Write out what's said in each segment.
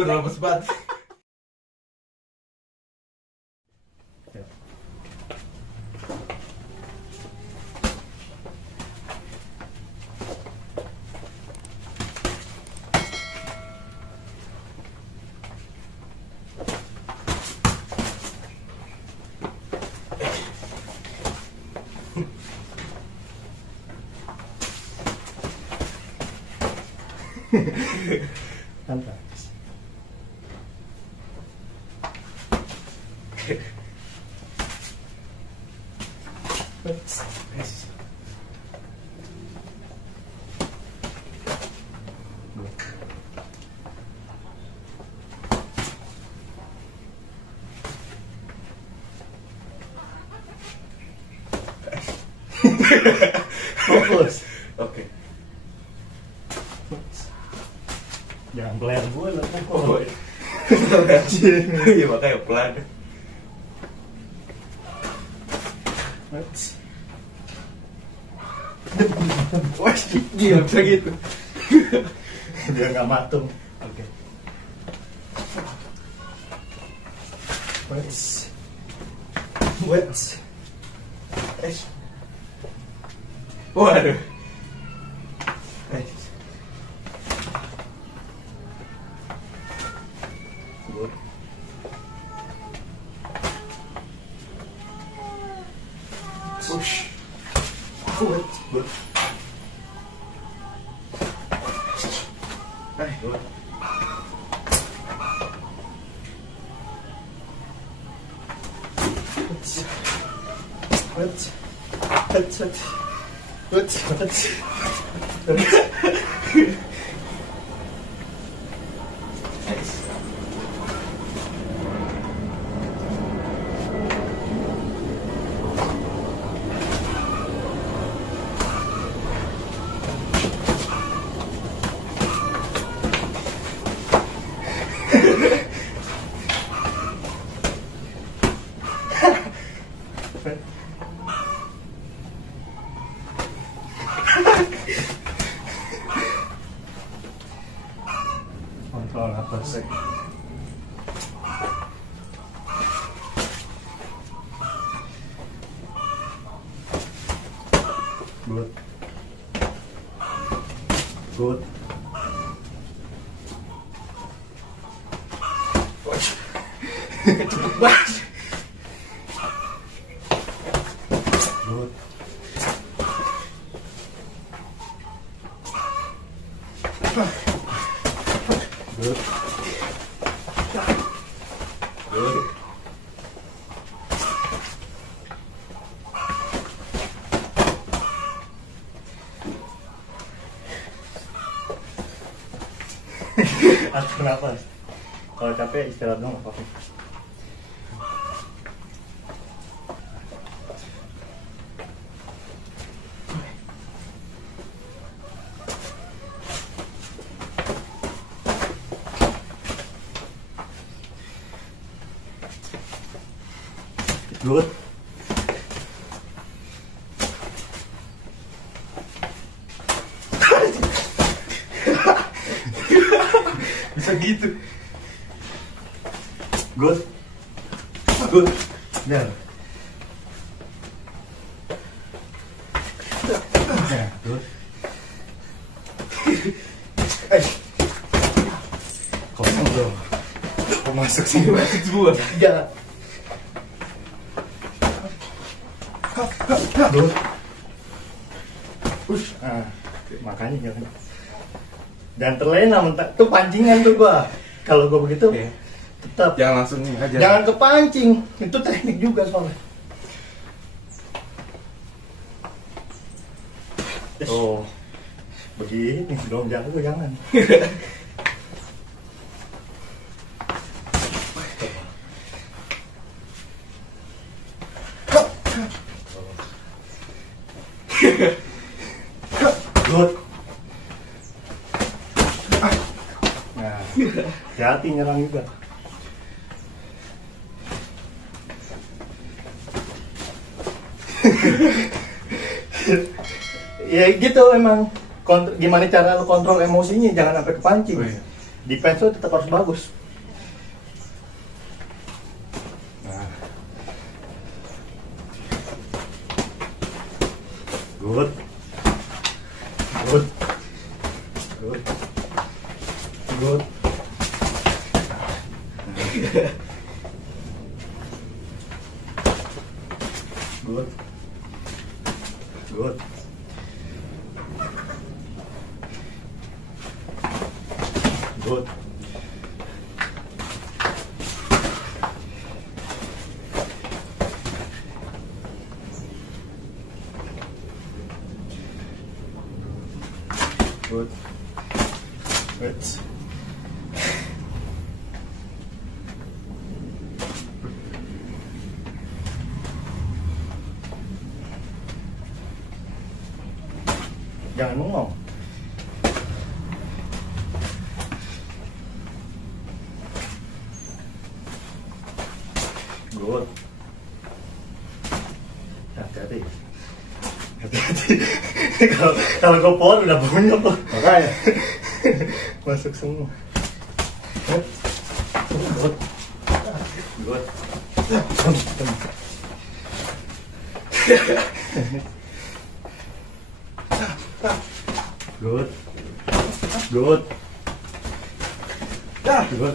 Gue udah lemes banget. Tanpa. Fokus. Oke. Jangan pelan gue lah. Oh, iya. Iya makanya pelan. Wah, gila bisa gitu. Biar nggak matung. Oke. Wet. Waduh. Good. Push. Good. Good. Good. Kontrol atas. Good. Good. Cepet banget. Good. Good. Good. Atur nafas. Kalau capek istirahat dong apa-apa. Good. Bisa gitu. Good. Good. There. Ya, good. Kosong dong. Kok masuk sih? Masuk semua. Jalan. Good. Push. Ah, makanya jangan. Dan terlena mentak. Tuh pancingan tuh gua. Kalau gua begitu, Iya. tetap. Jangan langsung nih aja. Jangan kepancing. Itu teknik juga soalnya. Oh, begini dong, jago jangan. Good. Nah, hati nyerang juga. Ya gitu emang. Gimana cara lu kontrol emosinya, jangan sampai kepancing. Oh, iya. defense lu tetap harus bagus. Nah. Good. Good. Good. Good. Good. Good. Good. Good. Good. Jangan ngomong. Good. Hati-hati. Hati-hati. Kalau gue pohon udah punya tuh. Makanya. Masuk semua. Good. Good. Good. Good. Good. Good. Good.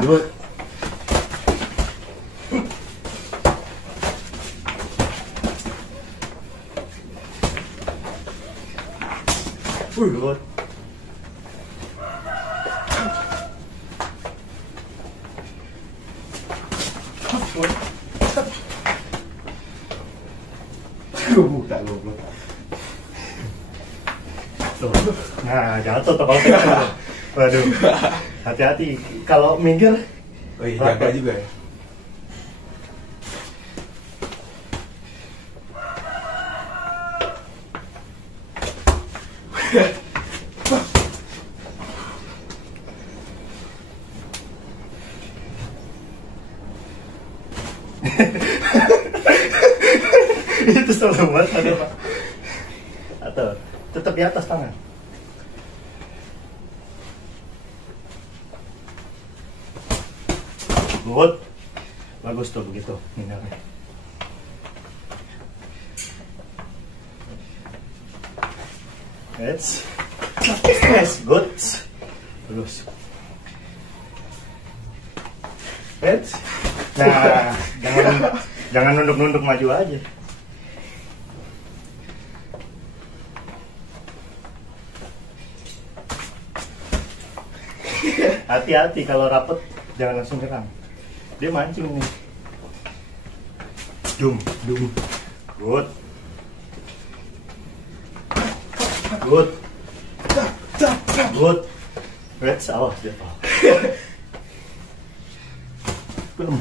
Good. Good. Buka goblok. Tuh. Nah, jatuh tuh kalau tekan. Waduh. Hati-hati kalau minggir. Oh iya, jaga juga ya. Itu selalu banget ada Pak. Atau tetap di atas tangan. Good. Bagus tuh begitu minggirnya. Yes. Yes, good. Bagus. Yes. Nah, jangan nunduk-nunduk maju aja. Hati-hati kalau rapet jangan langsung nyerang. Dia mancing nih. Dum. Good. Good. Good. Red awas dia. Belum.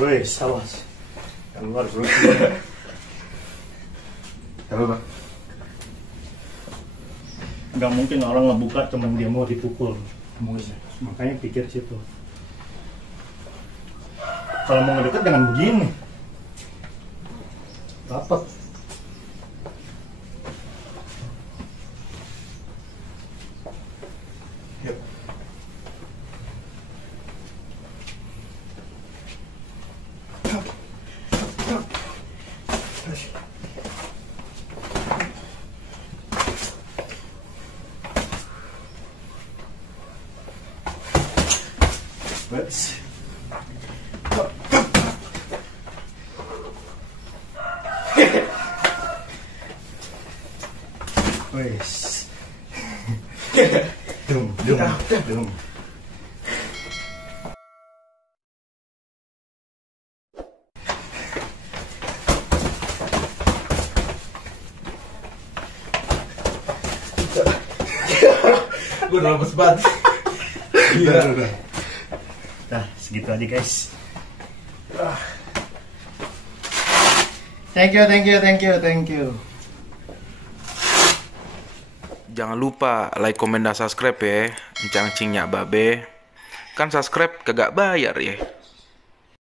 Wes, awas. Keluar bro. Apa, Bang? Nggak mungkin orang ngebuka cuman dia mau dipukul. Makanya pikir situ. Kalau mau ngedeket jangan begini. Dapat. Yuk. Let's. Wes. Dum. Gue udah lemes banget. Udah. Nah, segitu aja guys. Thank you. Jangan lupa like, komen, dan subscribe ya. Encang cingnya babe. Kan subscribe kagak bayar ya.